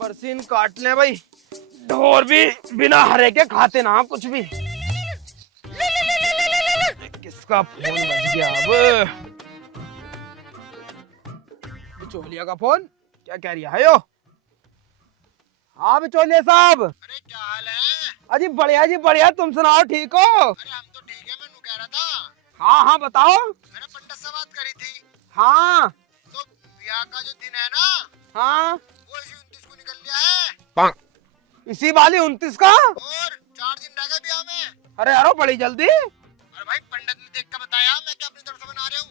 बरसीन काट ले भाई। ढोर भी बिना हरे के खाते ना कुछ भी। किसका फोन बज गया अब? बिचौलिया का फोन। क्या कह रही है यो? हाँ बिचौलिया साहब। अरे क्या हाल है? अजी बढ़िया जी बढ़िया, तुम सुनाओ ठीक हो? अरे हम तो ठीक है। मैं कह रहा था, हाँ हाँ बताओ। मैंने पंडित से बात करी थी। हाँ तो ब्याह का जो दिन है ना, हाँ वो इसी 29 को निकल लिया है। इसी वाली 29 का। और 4 दिन रह गए ब्याह में। अरे यारो बड़ी जल्दी। अरे भाई पंडित ने देख कर बताया, मैं क्या अपनी तरफ से बना रहा हूँ।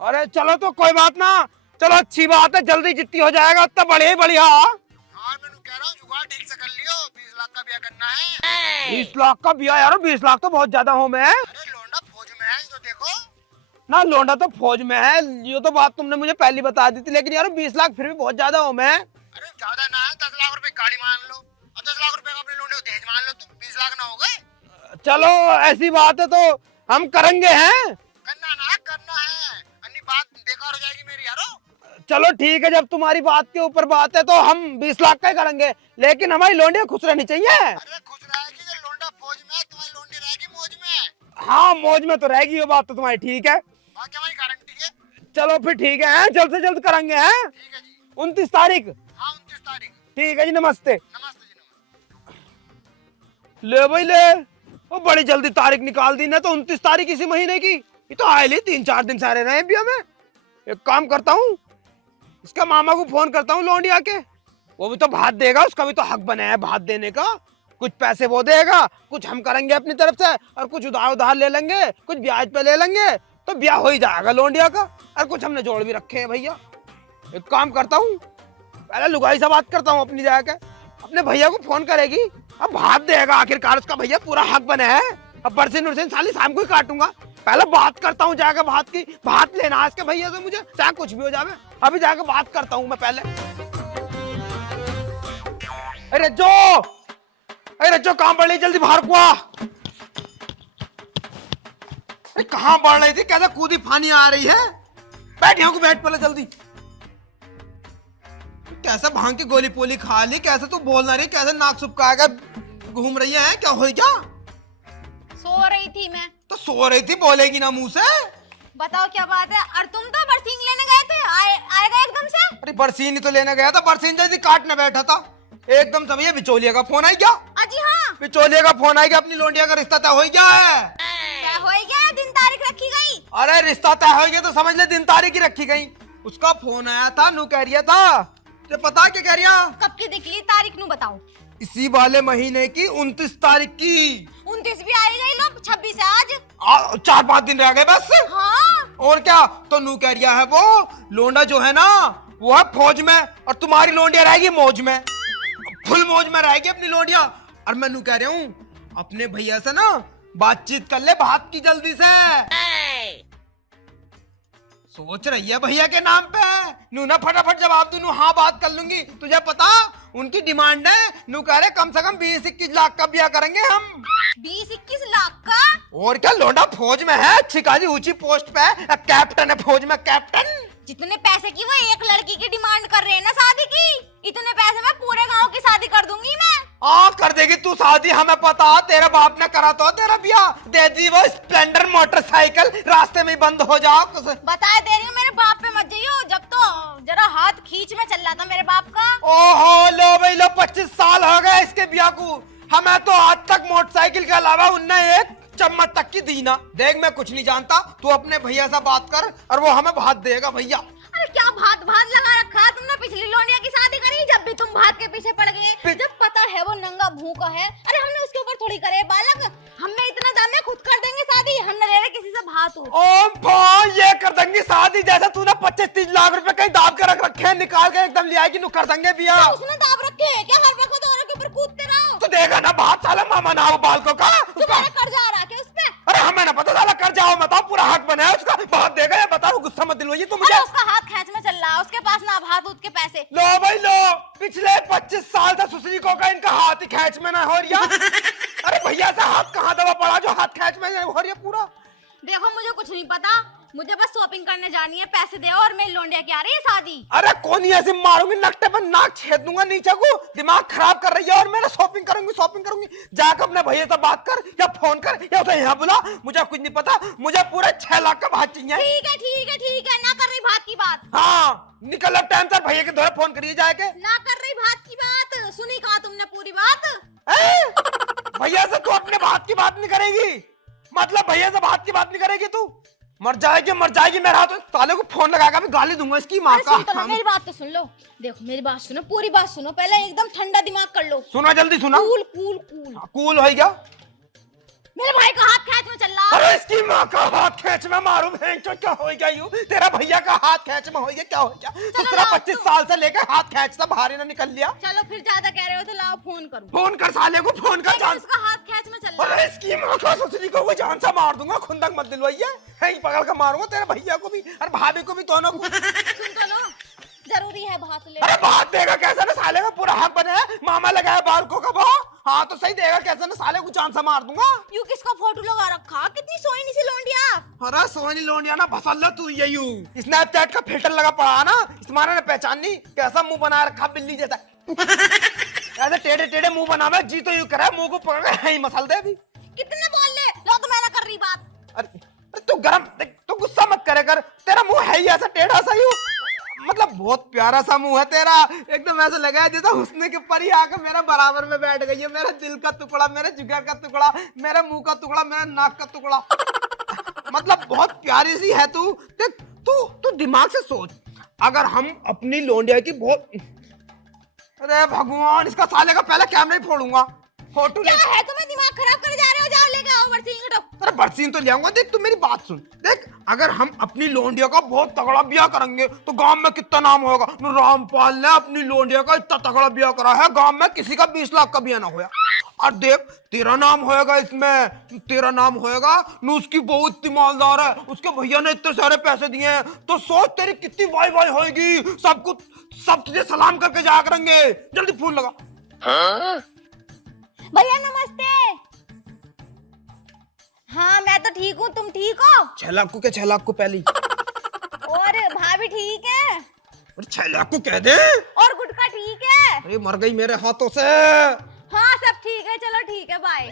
अरे चलो तो कोई बात ना, चलो अच्छी बात है, जल्दी जितनी हो जाएगा उतना बढ़िया ही बढ़िया। हाँ मैं कह रहा हूँ जुगाड़ ठीक से कर लियो, 20 लाख का ब्याह करना है। 20 लाख का ब्याह यारो? 20 लाख तो बहुत ज्यादा हो मैं। अरे लोंडा फौज में है, तो देखो। ना लोंडा तो फौज में है, ये तो बात तुमने मुझे पहले बता दी थी, लेकिन यार 20 लाख फिर भी बहुत ज्यादा हो मैं। अरे ज्यादा ना है, 10 लाख रुपए गाड़ी मान लो और 10 लाख रुपए का अपने लोंडे को दहेज मान लो, तुम 20 लाख ना हो गए। चलो ऐसी बात है तो हम करेंगे हैं। करना ना करना है, अन्य बात बेकार हो जाएगी मेरी यारो। चलो ठीक है, जब तुम्हारी बात के ऊपर बात है तो हम 20 लाख का ही करेंगे, लेकिन हमारी लोंडियां खुश रहनी चाहिए। अरे खुश रहेगी, ये लोंडा फौज में है, तुम्हारी लोंडी रहेगी मौज में। हाँ मौज में तो रहेगी, ये बात तो तुम्हारी ठीक है। बाकी हमारी गारंटी है। चलो फिर ठीक है, जल्द से जल्द करेंगे हैं। ठीक है जी। 29 तारीख। हाँ 29 तारीख। ठीक है जी, नमस्ते। नमस्ते जी नमस्ते। ले भाई ले, वो बड़ी जल्दी तारीख निकाल दी ना, तो 29 तारीख इसी महीने की। ये तो आए ली 3-4 दिन सारे रहे भी हमें। एक काम करता हूँ, इसका मामा को फोन करता हूँ लौंडिया के, वो भी तो भात देगा, उसका भी तो हक बना है भात देने का। कुछ पैसे वो देगा, कुछ हम करेंगे अपनी तरफ से, और कुछ उधार उधार ले लेंगे, कुछ ब्याज पे ले लेंगे, तो ब्याह हो ही जाएगा लौंडिया का। और कुछ हमने जोड़ भी रखे हैं भैया। एक काम करता हूँ, पहले लुगाई से बात करता हूँ अपनी जाके, अपने भैया को फोन करेगी, अब भात देगा आखिरकार, उसका भैया पूरा हक बना है। अब बरसीन उरसीन साली शाम को ही काटूंगा, पहले बात करता हूँ जाके भात की। भात लेना है इसके भैया से मुझे, चाहे कुछ भी हो जावे, अभी जाके बात करता हूँ मैं पहले। अरे जो, अरे जो काम बढ़ रही, जल्दी बाहर को आ। अरे कहाँ बढ़ रही थी, कैसे कूदी फानी आ रही है? बैठ यहाँ को, बैठ पहले जल्दी। कैसे भांग की गोली पोली खा ली, कैसे तू बोल ना रही, कैसे नाक सुपका के घूम रही है, क्या हो क्या? सो रही थी मैं। तो सो रही थी, बोलेगी ना मुंह से। बताओ क्या बात है? और तुम तो बरसीन लेने गए थे, आएगा एकदम से। अरे बरसीन ही तो लेने गया था, बरसीन जैसी काटने बैठा था, एकदम से भैया बिचौलिया का फोन आई क्या? अजी हाँ। बिचौलिया का फोन आई क्या? अपनी लोंडिया का रिश्ता तय हो गया है। क्या हो गया? दिन तारीख रखी गई। अरे रिश्ता तय हो गया तो समझ ले दिन तारीख ही रखी गई। उसका फोन आया था, नू कह रिया था, तो पता क्या कह रिया? कब की निकली तारीख नू बताओ। इसी वाले महीने की 29 तारीख की। 29 भी आई गई, लो 26 है आज। 4-5 दिन रह गए बस। हाँ। और क्या, तो नू कह रिया है वो लोंडा जो है ना, वो है फौज में, और तुम्हारी लोंडिया रहेगी मौज में, फुल मौज में रहेगी अपनी लोंडिया। और मैं नू कह रहा हूँ अपने भैया से ना बातचीत कर ले बात की जल्दी से। सोच रही है भैया के नाम पे, नू ना फटाफट जवाब दू, नू हाँ बात कर लूंगी। तुझे पता उनकी डिमांड है, नू कह रहे कम से कम 20-21 लाख का ब्याह करेंगे हम। 20-21 लाख का? और क्या, लोंडा फौज में है, अच्छी खासी ऊंची पोस्ट पे है, कैप्टन है फौज में, कैप्टन। जितने पैसे की वो एक लड़की की डिमांड कर रहे हैं ना शादी की, इतने पैसे में पूरे गांव की शादी कर दूंगी मैं। कर देगी तू शादी, हमें पता, तेरे बाप ने करा तो तेरा ब्याह, दे दी वो स्प्लेंडर मोटरसाइकिल, रास्ते में ही बंद हो जाओ। बताए दे रही हूँ, मेरे बाप पे मत जाइयो, जब तो जरा हाथ खींच में चल रहा था मेरे बाप का। ओहो लो भाई लो, 25 साल हो गए इसके ब्याह को, हमें तो आज तक मोटरसाइकिल के अलावा उनने एक चम्मच तक की दी ना। देख मैं कुछ नहीं जानता, तू अपने भैया से बात कर और वो हमें भात देगा भैया। अरे क्या भात भात लगा रखा है तुमने? पिछली लोंडिया की शादी करी जब भी तुम भात के पीछे पड़ गए, जब पता है वो नंगा भूखा है। अरे हमने उसके ऊपर थोड़ी करे बालक, हमने इतना दाम में खुद कर देंगे शादी, हम न ले रहे किसी से भात। ओम भाई ये कर देंगे शादी, जैसे तूने 25-30 लाख रुपए कहीं दाब के रख रखे हैं, निकाल के एकदम ले आएगी, नू कर देंगे ब्याह। तो उसने दाब रखे हैं क्या? हर वक्त औरों के ऊपर कूदते रहो तो देगा ना भात, साला मामा ना वो बालकों का। तुम्हारा कर्जा आ रहा है उस पे? अरे हमें ना पता, साला कर जाओ, बताओ पूरा हक बना है उसका, भात देगा या बताओ, गुस्सा मत दिलवाइए तुम मुझे। उसका हाथ खींच में चल रहा है, उसके पास ना भात उसके पैसे। लो भाई लो, पिछले 25 साल से सुसरी को का इनका हाथ ही खींच में ना हो रिया। अरे भैया से हाथ कहाँ दबा पड़ा जो हाथ खींच में हो रिया पूरा। देखो मुझे कुछ नहीं पता, मुझे बस शॉपिंग करने जानी है, पैसे दे और मेरी लौंडिया की आ रही है शादी। अरे कौन ऐसे मारूंगी, नकटे पर नाक छेद दूंगा नीचे को, दिमाग खराब कर रही है। और मैं शॉपिंग करूंगी। जाकर अपने भैया से बात कर या फोन कर या उसे यहाँ बुला, मुझे कुछ नहीं पता। मुझे पूरे 6 लाख का भात चाहिए। ठीक है, ना कर रही बात की बात। हाँ निकल अब टाइम से, भैया के द्वारा फोन करिए जाके। ना कर रही बात की बात, सुनी कहा तुमने पूरी बात? भैया से तू अपने बात की बात नहीं करेगी, मतलब भैया से बात की बात नहीं करेगी तू? मर जाएगी। मेरा हाथ साले को फोन लगा के गाली दूंगा इसकी माँ का। मेरी बात तो सुन लो, देखो मेरी बात सुनो, पूरी बात सुनो, पहले एकदम ठंडा दिमाग कर लो। सुना जल्दी सुना। कूल हो गया। मेरे भाई का हाथ खींच में चल रहा। अरे इसकी माँ का हाथ खींच में मारू, क्या हो गया यूं? तेरा भैया का हाथ खींच में हो गया, क्या हो गया? दूसरा 25 साल से लेकर हाथ खींचता बाहर ही ना निकल लिया। चलो फिर ज्यादा कह रहे हो तो लाओ फोन करो। फोन कर साले को, फोन कर। जान उसका हाथ खींच में चल रहा। अरे इसकी माँ का ससुरी को वो जान से मार दूंगा, खुंदक मत दिलवाइए, यहीं पकड़ कर मारूंगा तेरे भैया को भी और भाभी को भी, दोनों को। सुन तो लो, जरूरी है भात ले। अरे भात देगा कैसे ना साले का पूरा हक बने है, मामा लगाया बालकों का वो। हाँ तो सही देगा कैसे ना, साले को जान से मार दूंगा। यू किसका फोटो लगा रखा? कितनी सोईनी सी लौंडिया। अरे सोनी लोनिया ना भसल्ला तू ये यू स्नैपचैट का फिल्टर लगा पड़ा ना, इस मारे ने पहचान नहीं कैसा मुंह बना रखा बिल्ली जैसा। ऐसे टेढ़े मुंह बनावे जी तो यू करे, मुंह को पकड़ के मसल दे अभी। कितने बोल ले, लो तो मैं ना कर रही बात। अरे तू गरम, तू गुस्सा मत करे कर, तेरा मुंह है ही ऐसा टेढ़ा सा यू, मतलब बहुत प्यारा सा मुंह है तेरा, एकदम ऐसा लगा है जैसे हुस्न के परी आकर मेरा बराबर में बैठ गई है। मेरा दिल का टुकड़ा, मेरे जिगर का टुकड़ा, मेरे मुंह का टुकड़ा, मेरा नाक का टुकड़ा, मतलब बहुत प्यारी सी है तू। तू दिमाग से सोच, अगर हम अपनी लौंडिया की बहुत, अरे भगवान इसका साले का पहले कैमरा ही फोड़ूंगा। फोटो क्या है तुम्हें दिमाग खराब करे जा रहे हो? जाओ लेके आओ बरसीन को। अरे बरसीन तो ले आऊंगा। देख तू मेरी बात सुन, देख अगर हम अपनी लौंडिया का बहुत तगड़ा ब्याह करेंगे तो गांव में कितना नाम होगा। रामपाल ने अपनी लौंडिया का इतना तगड़ा ब्याह करा है, गांव में किसी का 20 लाख का ब्याह ना होया। और देख तेरा नाम होएगा इसमें, तेरा नाम होएगा न, उसकी बहू इतनी मालदार है, उसके भैया ने इतने सारे पैसे दिए हैं, तो सोच तेरी कितनी वाई वाई होएगी। सब तुझे सलाम करके जाया करेंगे। जल्दी फोन लगा। भैया नमस्ते। हाँ मैं तो ठीक हूँ, तुम ठीक हो? 6 लाख को क्या, 6 लाख को पहली। और भाभी ठीक है? अरे 6 लाख को कह दे। और गुटका ठीक है? अरे मर गई मेरे हाथों से। हाँ सब ठीक है, चलो ठीक है, बाय।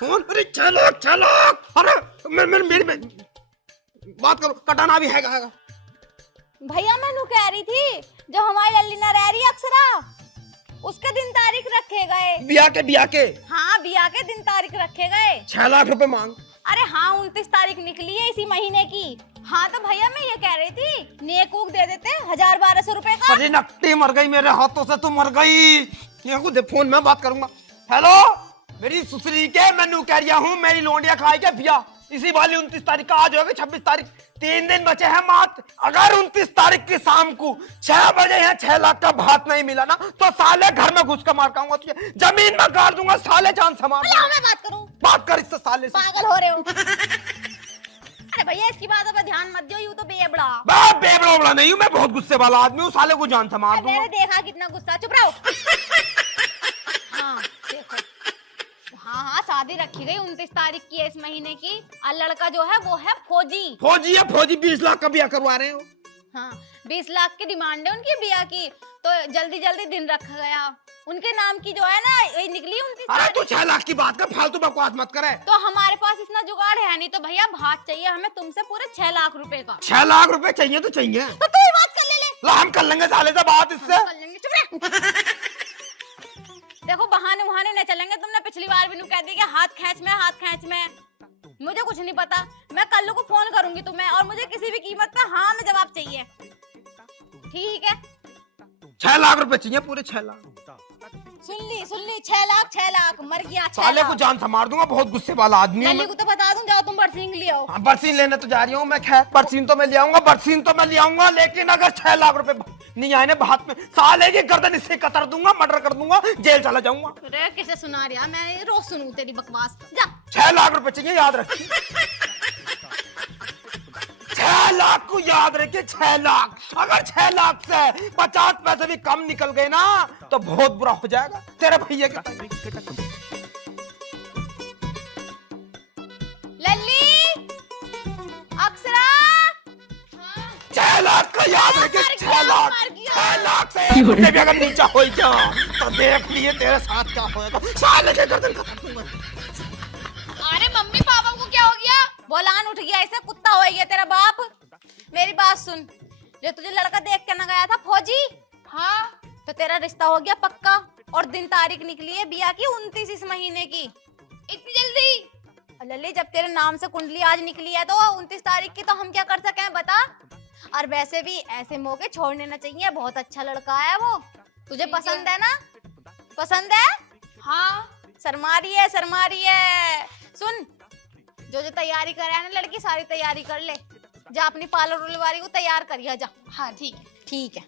फोन। अरे 6 लाख। अरे मेरी बात करो, कटाना भी है। भैया मैं नु कह रही थी, जो हमारी लल्लीना रह रही है अक्षरा, उसके दिन तारीख रखे गए। बिया के हाँ बिया के दिन तारीख रखे गए। 6 लाख रुपए मांग। अरे हाँ 29 तारीख निकली है इसी महीने की। हाँ तो भैया मैं ये कह रही थी, नेक उक दे देते 1000-1200 रुपए का। अरे नकटी मर गई मेरे हाथों से, तू मर गई। ये को दे फोन, में बात करूंगा। हेलो मेरी सुसरी के, मैं नू कह रहा हूँ मेरी लौंडिया खाई के बिया इसी वाली 29 तारीख का। आज होगा 26 तारीख, 3 दिन बचे हैं मात्र। अगर 29 तारीख की शाम को 6 बजे यहाँ 6 लाख का भात नहीं मिला ना, तो साले घर में घुस कर मार खाऊंगा तुझे, जमीन में गाड़ दूंगा साले, जान से मार। मैं बात करूं? बात कर इससे साले से। पागल हो रहे हो? अरे भैया इसकी बात पर ध्यान मत दियो, यूं तो बेबड़ा। बेबड़ा नहीं हूँ मैं, बहुत गुस्से वाला आदमी हूँ, साले को जान से मार दूंगा। मैंने देखा कितना गुस्सा, चुप रहो। हाँ देखो, हाँ शादी रखी गई 29 तारीख की है इस महीने की। और लड़का जो है वो है फौजी है। फौजी 20 लाख का ब्याह करवा रहे हो। हाँ 20 लाख की डिमांड है उनकी ब्याह की, तो जल्दी दिन रखा गया। उनके नाम की जो है ना ये निकली 29 अरे तारीख। तू 6 लाख की बात कर, फालतू बकवास मत करे। तो हमारे पास इतना जुगाड़ है नहीं, तो भैया भात चाहिए हमें तुमसे पूरे 6 लाख रुपए का। 6 लाख रुपए चाहिए तो चाहिए, तो तू ही बात कर ले। ला हम कर लेंगे साले से बात इससे। कर लेंगे, चुप रह। देखो बहाने वहाने नहीं चलेंगे, तुमने पिछली बार भी कह दी कि हाथ खींच में। मुझे कुछ नहीं पता, मैं कल को फोन करूंगी तुम्हें, और मुझे किसी भी कीमत पे हाँ में जवाब चाहिए, ठीक है? 6 लाख रुपए चाहिए, पूरे 6 लाख। सुन ली 6 लाख मर गया। साले को जान से मार दूंगा, बहुत गुस्से वाला आदमी लल्ली को तो बता दूं, जाओ तुम बरसीन ले आओ। हाँ बरसीन लेने तो जा रही हूँ मैं, खैर बरसीन तो मैं ले आऊंगा, लेकिन अगर 6 लाख रुपए नहीं आए ना भात में, साले की गर्दन इससे कतर दूंगा, मर्डर कर दूंगा, जेल चला जाऊंगा। अरे किसे सुना रहा, मैं रोज सुनूं तेरी बकवास। जा 6 लाख रुपए चाहिए, याद रखिए। 6 लाख को याद रखिए, 6 लाख। अगर 6 लाख से 50 पैसे भी कम निकल गए ना, तो बहुत बुरा हो जाएगा तेरे भैया के। लल्ली लाख का याद रखे, मार 6 गया, लाख, मार गया। 6 लाख से मुझे भी अगर नीचा हो क्या तो देख लिए तेरे साथ क्या होएगा। साले के गर्दन काट दूंगा। अरे मम्मी पापा को क्या हो गया? बोलान उठ गया, ऐसा कुत्ता हो गया तेरा बाप। मेरी बात सुन, जो तुझे लड़का देख के ना गया था फौजी, हाँ तो तेरा रिश्ता हो गया पक्का, और दिन तारीख निकली है बिया की 29 इस महीने की। इतनी जल्दी? लल्ली जब तेरे नाम से कुंडली आज निकली है तो 29 तारीख की, तो हम क्या कर सके बता। और वैसे भी ऐसे मौके छोड़ने ना चाहिए, बहुत अच्छा लड़का है वो। तुझे पसंद है ना? पसंद है? हाँ शर्मा रही है, शर्मा रही है। सुन, जो जो तैयारी करे है ना लड़की, सारी तैयारी कर ले, जा अपनी पार्लर उलवारी को तैयार करिए जा। हाँ ठीक है, ठीक है।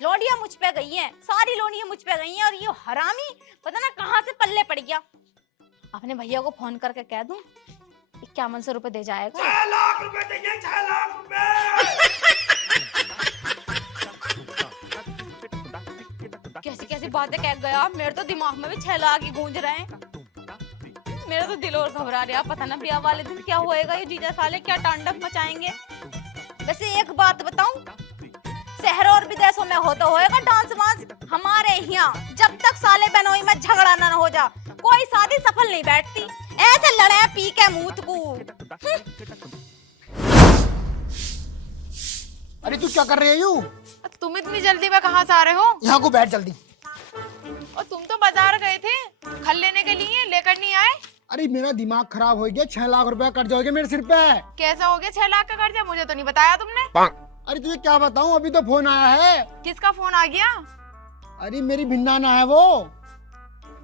लोडिया मुझ पे गई हैं, सारी लोडिया मुझ पे गई हैं, और ये हरामी पता ना कहाँ से पल्ले पड़ गया। अपने भैया को फोन करके कह दूं 5100 रुपए दे जाएगा। 6 लाख रुपए चाहिए, 6 लाख रुपए। कैसी कैसी बातें कह गया, मेरे तो दिमाग में भी 6 लाख ही गूंज रहे हैं। मेरा तो दिल और घबरा रहा, पता ना ब्याह वाले दिन क्या होएगा, ये जीजा साले क्या तांडव मचाएंगे। वैसे एक बात बताऊं, शहरों और विदेशों में होता होएगा डांस वांस, हमारे यहाँ जब तक साले बहनोई में झगड़ा न हो जा, कोई शादी सफल नहीं बैठती। ऐसे लड़े पी के मूत को। अरे तू क्या कर रही है यू? तुम इतनी जल्दी में कहाँ से आ रहे हो? यहाँ को बैठ जल्दी। और तुम तो बाजार गए थे खल लेने के लिए, लेकर नहीं आए? अरे मेरा दिमाग खराब हो गया, 6 लाख रुपया कट जाओगे मेरे सिर पे। कैसा हो गया 6 लाख का कर्जा? मुझे तो नहीं बताया तुमने। अरे तुझे क्या बताऊं, अभी तो फोन आया है। किसका फोन आ गया? अरे मेरी भिन्नाना है वो,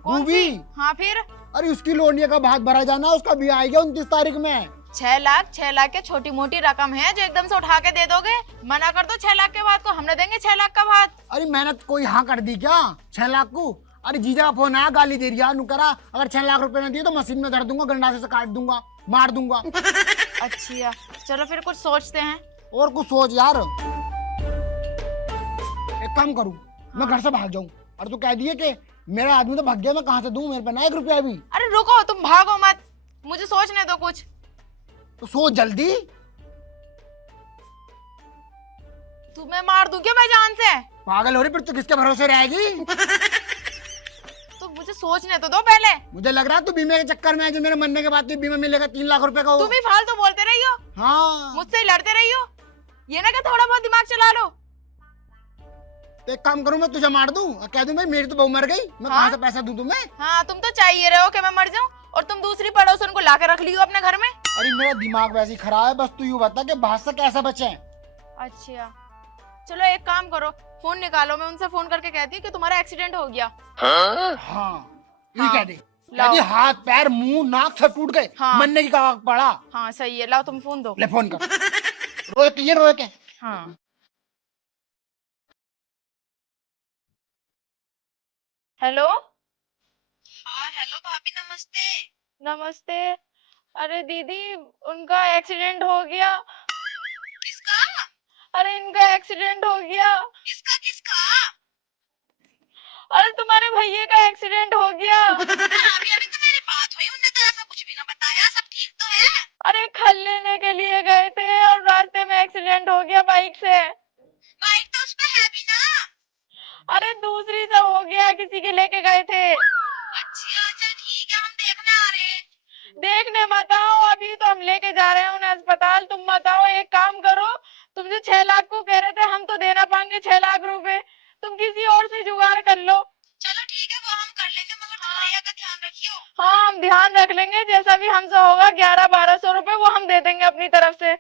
कौन रूबी। सी? हाँ फिर? अरे उसकी लोनिया का भाग भरा जाना, उसका भी आएगा 29 तारीख में। 6 लाख के छोटी मोटी रकम है जो एकदम से उठा के दे दोगे? मना कर दो 6 लाख के बाद को, हमने देंगे 6 लाख का भात। अरे मेहनत कोई हाँ कर दी क्या 6 लाख को? अरे जीजा का फोन आया, गाली दे रही नुकरा, अगर 6 लाख रुपए न दिए तो मशीन में धर दूंगा, गंडासे से काट दूंगा, मार दूंगा। अच्छा चलो फिर कुछ सोचते हैं। और कुछ सोच यार। एक काम करूं, मैं घर से भाग जाऊं, और तू कह दिए कि मेरा आदमी तो भाग गया, मैं कहाँ से दूं, मेरे पे ना 1 रुपया भी। अरे रुको, तुम भागो मत, मुझे सोचने दो कुछ। तो सोच जल्दी। तुम्हें मार दूं क्या मैं जान से? पागल हो रही, फिर तो किसके भरोसे रहेगी? तो मुझे सोचने तो दो पहले। मुझे लग रहा है तू बीमे के चक्कर में है, जो मेरे मरने के बाद बीमा मिलेगा 3 लाख रुपए का। तुम ही फालतू बोलते रही हो, हाँ मुझसे ही लड़ते रही हो, ये ना कि थोड़ा बहुत दिमाग चला लो। तो एक काम करूं, मैं तुझे मार दूं और कह दूं भाई मेरी तो बहू मर गई, मैं हाँ? कहाँ से पैसा दूं तुम्हें? हाँ तुम तो चाहिए रहे हो कि मैं मर जाऊं, और तुम दूसरी पड़ोसन को लाकर रख लियो अपने घर में। अरे मेरा दिमाग वैसे ही खराब है, बस तू यूं बता कि बाहर से कैसे बचे। अच्छा चलो एक काम करो, फोन निकालो, मैं उनसे फोन करके कहती हूँ कि तुम्हारा एक्सीडेंट हो गया। हाँ ये हाँ, कह दे, लाओ। हाथ पैर मुंह नाक सब टूट गए, हाँ। मरने की कगार पड़ा। हाँ सही है, लाओ तुम फोन दो। ले फोन कर। रोए के ये रोए के। हाँ हेलो। हाँ हेलो भाभी, नमस्ते। नमस्ते। अरे दीदी उनका एक्सीडेंट हो गया। किसका? अरे इनका एक्सीडेंट हो गया। किसका किसका? अरे तुम्हारे भैया का एक्सीडेंट हो गया। अभी अभी तो मेरी बात हुई, उन्होंने तो ऐसा कुछ भी ना बताया, सब ठीक तो है। अरे खल लेने के लिए गए थे और रास्ते में एक्सीडेंट हो गया बाइक से। बाइक तो उसमें है भी ना। अरे दूसरी से हो गया, किसी के लेके गए थे। अच्छा अच्छा ठीक है, हम देखने आ रहे हैं। देखने मत आओ, अभी तो हम लेके जा रहे हैं उन्हें अस्पताल। तुम मत आओ, एक काम करो, तुमसे 6 लाख को कह रहे थे, हम तो देना पाएंगे 6 लाख रुपए, तुम किसी और से जुगाड़ कर लो। चलो ठीक है, वो हम कर लेंगे, मगर तुम भैया का ध्यान रखियो। हाँ हम ध्यान रख लेंगे, जैसा भी हमसे होगा 1100-1200 रुपए वो हम दे देंगे अपनी तरफ से।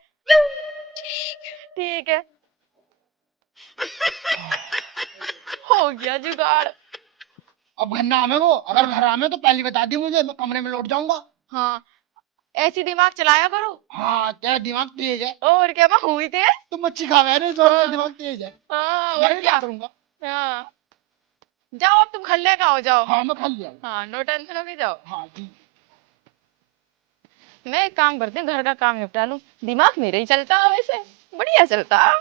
ठीक है हो गया जुगाड़। अब घर नाम है वो, अगर घर आमे तो पहले बता दी मुझे, मैं कमरे में लौट जाऊंगा। हाँ ऐसी दिमाग चलाया करो। हाँ तेरा दिमाग तेज है, और क्या, मैं हुई थे। तुम मच्छी खावे ना, तो दिमाग तेज है। हाँ मैं और भी क्या। करूंगा। हाँ जाओ अब तुम खल्ले का हो जाओ। हाँ मैं खा लिया। हाँ नो टेंशन होके जाओ। हाँ ठीक। मैं एक काम करती हूँ, घर का काम निपटा लूं, दिमाग मेरे ही चलता है वैसे, बढ़िया चलता है।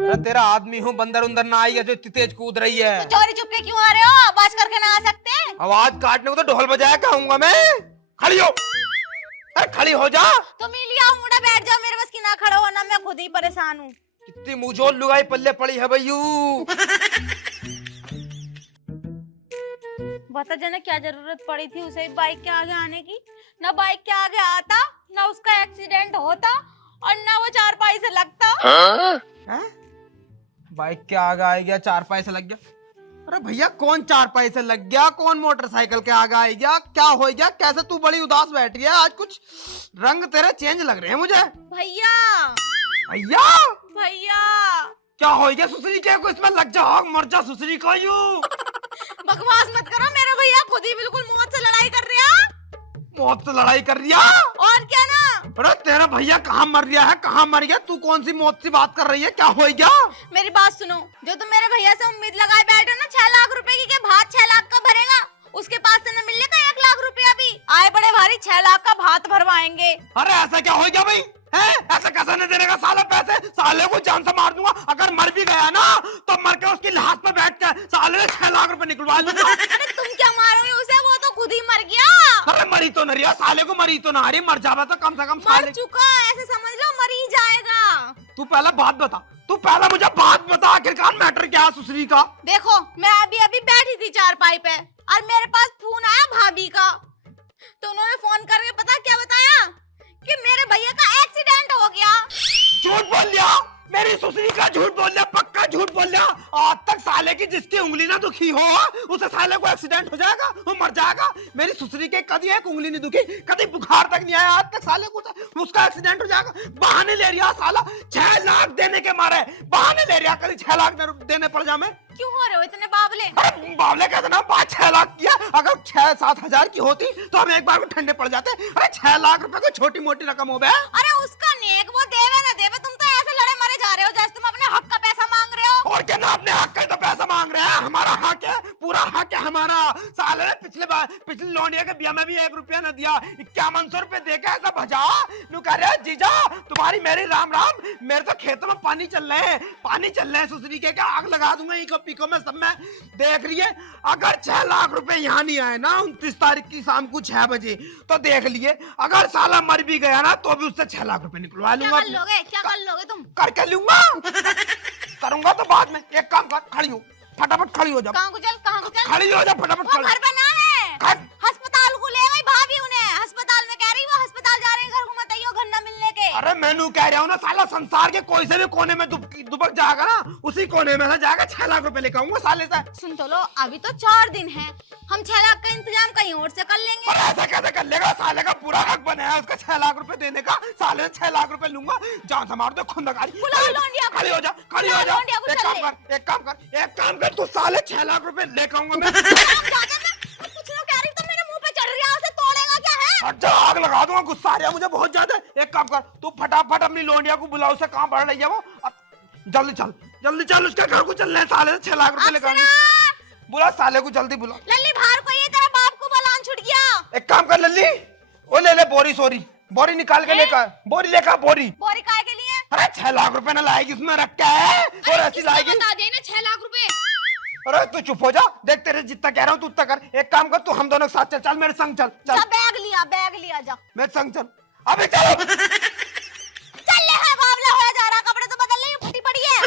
अरे तेरा तेरा आदमी हूँ, बंदर उंदर ना आई है जो इतनी तेज कूद रही है। तो चोरी चुपके क्यों आ रहे हो? आवाज करके ना आ सकते? आवाज काटने को तो ढोल बजाया कहूंगा मैं। खड़ी हो, अरे खड़ी हो जा। तुम ही लिया मुड़ा, बैठ जाओ, मेरे बस की ना खड़ा हो ना, मैं खुद ही परेशान हूँ। कितनी मुझोल लुगाई पल्ले पड़ी है भैयू। बता जना क्या जरूरत पड़ी थी उसे बाइक के आगे आने की? ना बाइक के आगे आता, ना उसका एक्सीडेंट होता, और ना वो चारपाई से लगता। हैं? बाइक के आगे आ गया, चारपाई से लग गया। अरे भैया कौन चारपाई से लग गया, कौन मोटरसाइकिल के आगे आ गया, क्या हो गया, कैसे तू बड़ी उदास बैठी है आज? कुछ रंग तेरे चेंज लग रहे हैं मुझे। भैया भैया भैया क्या हो गया? सुसरी के को इसमें लग जा, मर जा सुसरी का यू। बकवास मत करो, मेरा भैया खुद ही बिल्कुल मौत से लड़ाई कर रहा। मौत से लड़ाई कर रिया? और क्या ना। अरे तेरा भैया कहाँ मर गया है, कहाँ मर गया? तू कौन सी मौत से बात कर रही है, क्या हो गया? मेरी बात सुनो, जो तुम मेरे भैया से उम्मीद लगाए बैठे हो ना 6 लाख रुपए की, के भात 6 लाख का भरेगा, उसके पास से न मिलने का 1 लाख रुपया भी। आए बड़े भारी 6 लाख का भात भरवाएंगे। अरे ऐसा क्या हो गया भाई? है ऐसा कैसे नहीं देने का साला पैसे? साले को जान से मार दूंगा, अगर मर भी गया ना तो मर के उसकी लाश पे बैठ के साले 6 लाख रुपए निकलवा लूंगा। अरे तुम क्या मारोगे उसे, वो तो खुद ही मर गया। अरे मरी तो नहीं, साले को मरी तो ना रही, मर जावे तो कम से कम मर साले। चुका, ऐसे समझ लो मर ही जाएगा। तू पहले बात बता, तू पहले मुझे बात बता, आखिरकार मैटर क्या है सुसरी का? देखो मैं अभी अभी बैठी थी चारपाई पे और मेरे पास फोन आया भाभी का, तो उन्होंने फोन करके पता क्या बताया कि मेरे भैया का एक्सीडेंट हो गया। झूठ बोल लिया, मेरी सुसरी का झूठ बोल लिया, पक्का झूठ बोल लिया। आज तक साले की जिसकी उंगली ना दुखी हो उसे साले को एक्सीडेंट हो जाएगा, वो मर जाएगा। मेरी सुसरी के कभी एक उंगली नहीं दुखी, कभी बुखार तक नहीं आया आज तक साले को, उसका एक्सीडेंट हो जाएगा। बहाने ले रिया साला, 6 लाख देने के मारे बहाने ले रिया, कभी 6 लाख देने पड़ जाए। क्यों हो रहे हो इतने बावले? अरे बावले कहते ना, 5-6 लाख किया, अगर 6-7 हजार की होती तो हम एक बार में ठंडे पड़ जाते। अरे 6 लाख रुपए को छोटी मोटी रकम हो गया। अरे उसका नेक, वो देवे ना देवे, तुम तो ऐसे लड़े मरे जा रहे हो जैसे तुम अपने हक का पैसा मांग रहे हो। और क्या ना, अपने हक का तो पैसा मांग रहे हैं, हमारा हक है, पूरा हक है हमारा। साले ने पिछले लौंडिया के बिया में भी 1 रुपया न दिया, 5100 रुपए दे के ऐसा भजा। नु कह रहे जीजा तुम्हारी मेरी राम राम, मेरे तो खेतों में पानी चल रहे हैं, पानी चल रहे हैं। सुसरी के क्या आग लगा दूंगा इको पिको में सब में। देख रही है, अगर 6 लाख रुपए यहाँ नहीं आए ना 29 तारीख की शाम को 6 बजे, तो देख लिए अगर साला मर भी गया ना तो भी उससे 6 लाख रुपए निकलवा लूंगा। क्या कर लोगे तुम? करके लूंगा, करूंगा तो बाद में। एक काम कर, खड़ी हो, फटाफट खड़ी हो जा। कहाँ को चल? खड़ी हो जा फटाफट। वो घर पे ना है, अस्पताल को ले गई भाभी उन्हें, अस्पताल में कह रही वो अस्पताल जा रहे हैं, घर को मत आइयो, घर ना मिलने के। अरे मैनू कह रहा हूँ ना, साला संसार के कोई से भी कोने में दुबक जाएगा ना, उसी कोने में से जाएगा 6 लाख रुपए लेकर आऊंगा साले से। सुन तो लो, अभी तो 4 दिन है, हम 6 लाख का इंतजाम कहीं और से कर लेंगे। और ऐसा कैसे कर लेगा? साले का पूरा हक बना है उसका 6 लाख रुपए देने का, साले से 6 लाख रुपए लूंगा। जान से मार दो खुंदकारी। बुलाओ लौंडिया को। खड़ी हो जा, खड़ी हो जा। लौंडिया को एक चल काम कर, एक काम कर, तू साले 6 लाख रुपए लेकर आऊंगा मैं। कुछ लोग कह रही तो मेरे मुंह पे चढ़ रही है, उसे तोड़ेगा क्या है? अच्छा आग लगा दूंगा, गुस्सा आ रहा है मुझे बहुत ज्यादा। एक काम कर, तू फटाफट अपनी लौंडिया को बुलाओ, उसे कहाँ बढ़ रही है वो। जल्दी चल, जल्दी चल, उसके घर को चलना है, साले से 6 लाख रुपए लेकर आऊंगा। बुला साले को, जल्दी बुला। लल्ली बाहर को, ये तेरा बाप को बलान छूट गया। एक काम कर लल्ली, वो ले ले बोरी, सोरी बोरी निकाल के लेकर, बोरी लेकर बोरी। बोरी काय के लिए? अरे 6 लाख रुपए ना लाएगी उसमें रख के है, और ऐसी लाएगी। बता दे ना 6 लाख रुपए। अरे तू चुप हो जा, देख तेरे जितना कह रहा हूँ तू उतना कर। एक काम कर, तू हम दोनों के साथ चल, चल मेरे संग चल, जा चल बैग लिया जा। मेरे संग चल, अबे चलो। चल ले है बावला होया जा रहा, कपड़े तो बदल ले, फटी पड़ी है।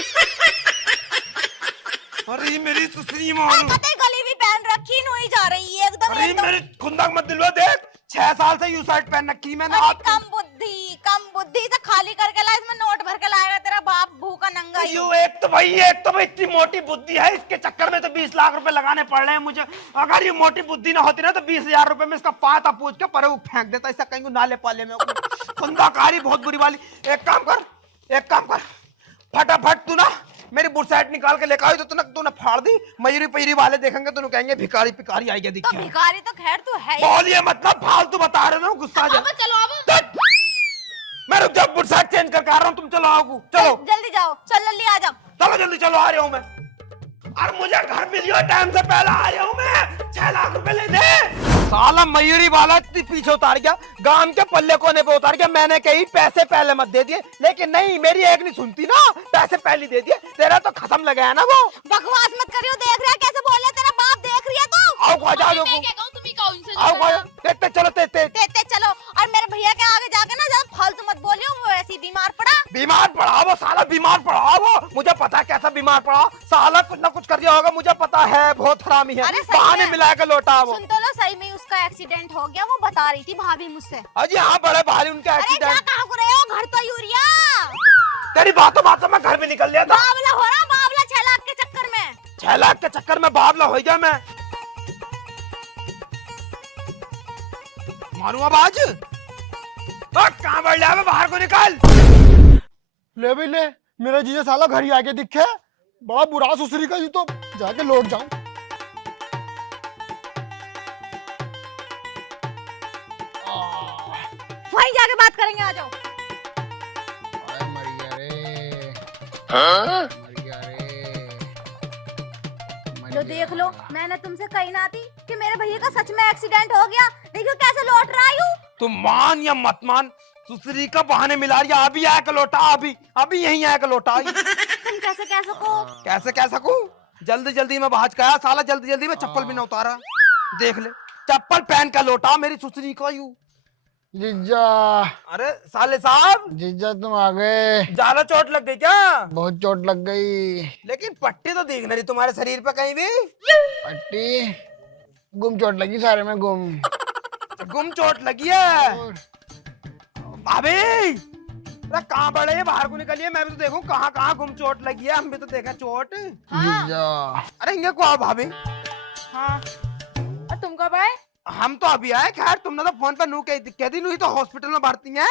अरे मेरी सुसरी मारू, कतई गली भी पहन रखी, नोई जा रही है एकदम। अरे मेरी खुंदक मत दिलवा। देख 6 साल से यू शर्ट पहन रखी मैंने। कम बुद्धि से खाली करके ला, इसमें नोट भर के लाएगा तेरा बाप भूखा नंगा। यू एक तो भाई इतनी मोटी बुद्धि है, इसके चक्कर में तो 20 लाख रुपए लगाने पड़ रहे हैं मुझे। अगर ये मोटी बुद्धि ना होती ना तो 20,000 रुपए में इसका पाता पूछ के परे फेंक देता, ऐसा कहीं नाले पाले में। खुंदाकारी बहुत बुरी वाली। एक काम कर, फटाफट तू ना मेरी बुरसाइट निकाल के लेकर आई तो तूने फाड़ दी। मयूरी पैरी वाले देखेंगे तो कहेंगे भिखारी पिकारी आई गया दिखा। तो भिखारी तो खैर तू है ही। बोलिए मतलब फालतू बता रहे हो, गुस्सा आ जा। अब चलो, अब मैं रुक जा, बुरसाइट चेंज करके आ रहा हूँ, तुम चलो आओ, चलो जल्दी जाओ, चल लल्ली आ जा। चलो जल्दी चलो, आ रहा हूँ मैं। और मुझे घर मिलियो टाइम से पहले आया हूँ मैं, 6 लाख रुपए ले दे। साला मयूरी वाला इतनी पीछे उतार गया, गांव के पल्ले कोने पे उतार गया। मैंने कही पैसे पहले मत दे दिए, लेकिन नहीं, मेरी एक नहीं सुनती ना, पैसे पहले दे दिए। तेरा तो खत्म लगाया ना वो। बकवास मत करियो, देख रहा है कैसे बोल रहा है, तेरा बाप देख रही है तो। आओ खा जाओ, आओ खा, ते चलो, ते चलो। और मेरे भैया के आगे जाके ना ज्यादा फालतू मत बोलियो, वो ऐसे ही बीमार पड़ा। बीमार पड़ा वो, साला बीमार पड़ा वो। मुझे पता है कैसा बीमार पड़ा, साला कुछ ना कुछ कर दिया होगा, मुझे पता है, बहुत हरामी है। अरे सही बहाने में। मिला के लौटा वो। सुन तो लो, सही में उसका एक्सीडेंट हो गया, वो बता रही थी भाभी मुझसे। अजी हाँ, बड़े भारी उनका अरे जा एक्सीडेंट। कहाँ को रहे हो, घर तो यूरिया। तेरी बातों में घर भी निकल लिया था। बावला हो रहा, बावला 6 लाख के चक्कर में। 6 लाख के चक्कर में बावला हो गया मैं। मारूंगा बाज। कहाँ बढ़ लिया, बाहर को निकाल। ले भाई ले, मेरा जीजा साला घर ही आके दिखे, बड़ा बुरा सुसरी का, जी तो जाके लौट जाऊं। वहीं जाके बात करेंगे, आ जाओ। मर गया रे, मर गया रे, मर लो गया। देख लो, मैंने तुमसे कही ना थी कि मेरे भैया का सच में एक्सीडेंट हो गया। देखो कैसे लौट रहा हूँ। तुम मान या मत मान, सुसरी का बहाने मिला रही है। अभी आया लौटा, अभी यहीं आया लौटा। तुम कैसे कह सको। कैसे कह सकूं? जल्दी जल्दी में भाज का आया साला, जल्दी जल्दी में चप्पल भी ना उतारा। देख ले, चप्पल पहन का लौटा मेरी सुसरी का यूं। जीजा, अरे साले साहब, जीजा तुम आ गए। ज्यादा चोट लग गई क्या? बहुत चोट लग गई। लेकिन पट्टी तो दिख नहीं रही तुम्हारे शरीर पे कहीं भी। पट्टी गुम चोट लगी, सारे में गुम। गुम चोट लगी है। भाभी, अरे कहाँ बड़े हैं, बाहर को निकलिए, मैं भी तो देखूं कहाँ कहाँ गुम चोट लगी है। हम भी तो देखें चोट। जीजा, अरे इंगे को आओ भाभी। हाँ, और तुम कब आए? हम तो अभी आए। खैर तुमने तो फोन पर नू कह दी, नू ही तो हॉस्पिटल में भर्ती है।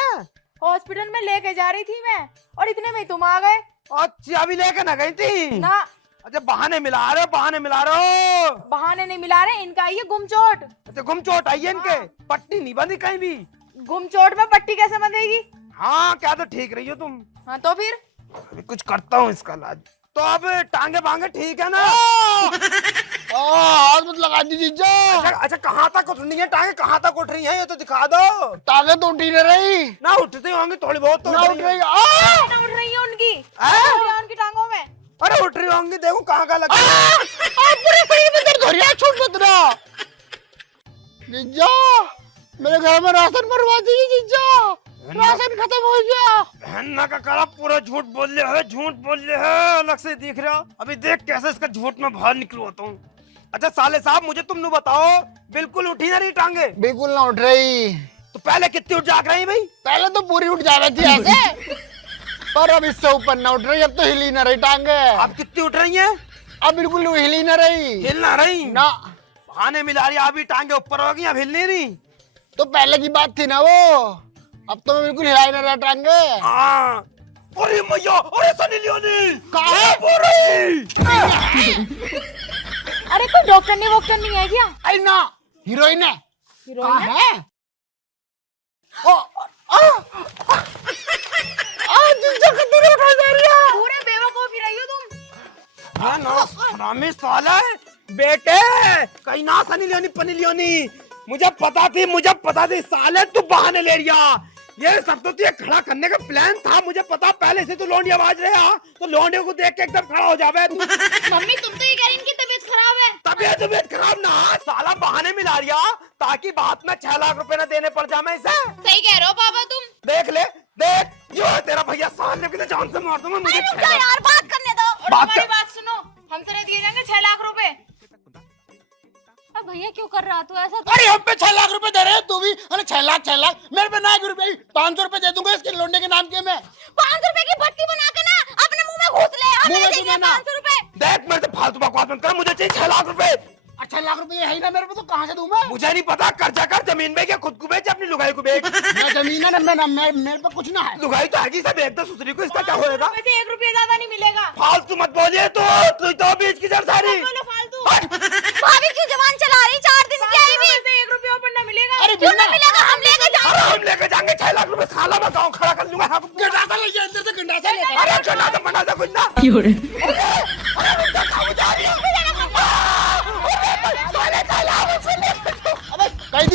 हॉस्पिटल में लेके जा रही थी मैं, और इतने में तुम आ गए। अच्छा, अभी लेके ना गई थी ना, अच्छा, बहाने मिला रहे हो, बहाने मिला रहे हो। बहाने नहीं मिला रहे, इनका ये गुम चोट। अच्छा, गुम चोट आई है इनके। पट्टी नहीं बंधी कहीं भी। गुम चोट में पट्टी कैसे बंधेगी? हाँ, क्या तो ठीक रही हो तुम। हाँ तो फिर अभी कुछ करता हूँ इसका इलाज। तो अब टांगे बांगे ठीक है ना? हाथ मत लगा दी जीजा। अच्छा, कहाँ तक उठ रही है टांगे, कहाँ तक उठ रही है, ये तो दिखा दो। टांगे तो उठी नहीं रही। ना उठती होंगी, थोड़ी बहुत तो ना उठ उठ रही रही। है। उठ रही है उनकी, हैं? उठ रही है उनकी टांगों में। अरे उठ रही होंगी, देखो कहाँ कहाँ लग पूरे शरीर में दर्द हो रहा है, छूट मत रहा। जीजा, मेरे घर में राशन भरवा दीजिए जीजा, राशन खत्म हो गया। बहन्ना का कड़ा पूरा झूठ बोल रहे है, झूठ बोल रहे है, अलग से दिख रहा। अभी देख कैसे इसका झूठ में बाहर निकलवाता हूँ। अच्छा साले साहब, मुझे तुम बताओ, बिल्कुल उठी ना रही टांगे? बिल्कुल ना उठ रही। तो पहले कितनी उठ जाग रही भाई? पहले तो पूरी उठ जा रही थी ऐसे, पर अब इससे ऊपर ना उठ रही, अब तो हिली ना रही टांगे। अब कितनी उठ रही है? अब बिल्कुल हिली ना रही। हिल ना रही ना, बहाने मिला रही, अभी टांगे ऊपर हो गई, अब हिल नहीं रही। तो पहले की बात थी ना वो, अब तो मैं बिल्कुल हिला ही ना रहा टांगे। हाँ। अरे मैया, अरे सनी लियोनी कहाँ है? बोल रही? अरे कोई डॉक्टर नहीं है क्या? अरे ना, हीरोइन है। हीरोइन कहाँ है? जीजा कितनी उठाई जा रही है? पूरे बेवकूफ ही रही हो तुम। हाँ ना, हरामी साला है। बेटे, कहीं ना सनी लियोनी पनी लियोनी, मुझे पता थी साले तू बहाने ले लिया। ये सब तो तुझे खड़ा करने का प्लान था, मुझे पता पहले से। तू लोंडी आवाज रहे हा, तो लोंडे को देख के एकदम खड़ा हो जावे तू। मम्मी तुम तो ये कह रही इनकी तबीयत खराब है। तबीयत खराब ना, साला बहाने मिला रिया ताकि बात में 6 लाख रुपए ना देने पड़ जाए मैं इसे। सही कह रहे हो पापा तुम। देख ले, देख यो है तेरा भैया, साले की तो जान से मार दूंगा। मुझे अरे 6 रुक जा लाख यार, बात करने दो। और बात हमारी कर। बात सुनो, हमसे नहीं दिए जाएंगे 6 लाख रुपए। अब भैया क्यों कर रहा तू ऐसा? अरे हम पे 6 लाख रुपए दे रहे हैं, तू भी। अरे 6 लाख मेरे पे ना, 1 रुपए 500 रुपए दे दूंगा इसके लोंडे के नाम के मैं। 500 रुपए की भट्टी बना के ना अपने मुंह में घुस ले। मुंह में हमें घुसना देंगे ना। 500 रुपए। देख मेरे से फालतू बकवास मत कर, मुझे चाहिए 6 लाख रुपए। 6 लाख रुपए है ही ना मेरे पे, तो कहाँ से दूं मैं? मुझे नहीं पता, कर्जा कर, जमीन बेच या खुद को बेच, अपनी लुगाई को बेच। मैं जमीन है ना, मेरे पे कुछ ना है। लुगाई तो आगे से बेच दो सुसरी को, इसका क्या होएगा? वैसे 1 रुपया ज्यादा नहीं मिलेगा। फालतू मत बोलिए तू तो बीच की जड़ सारी। बोलो फालतू। भाभी क्यों जबान चला रही? 4 दिन की आई भी। 1 रुपया ऊपर ना मिलेगा। अरे क्यों ना मिलेगा? हम लेके जाएंगे। अरे हम लेके जाएंगे 6 लाख रुपए, साला मैं गाँव खड़ा कर लूंगा। गंडासा ले जा, अंदर से गंडासा लेकर। अरे गंडा तो बना दे कुछ ना। अरे रुक जा, कहाँ जा रही है?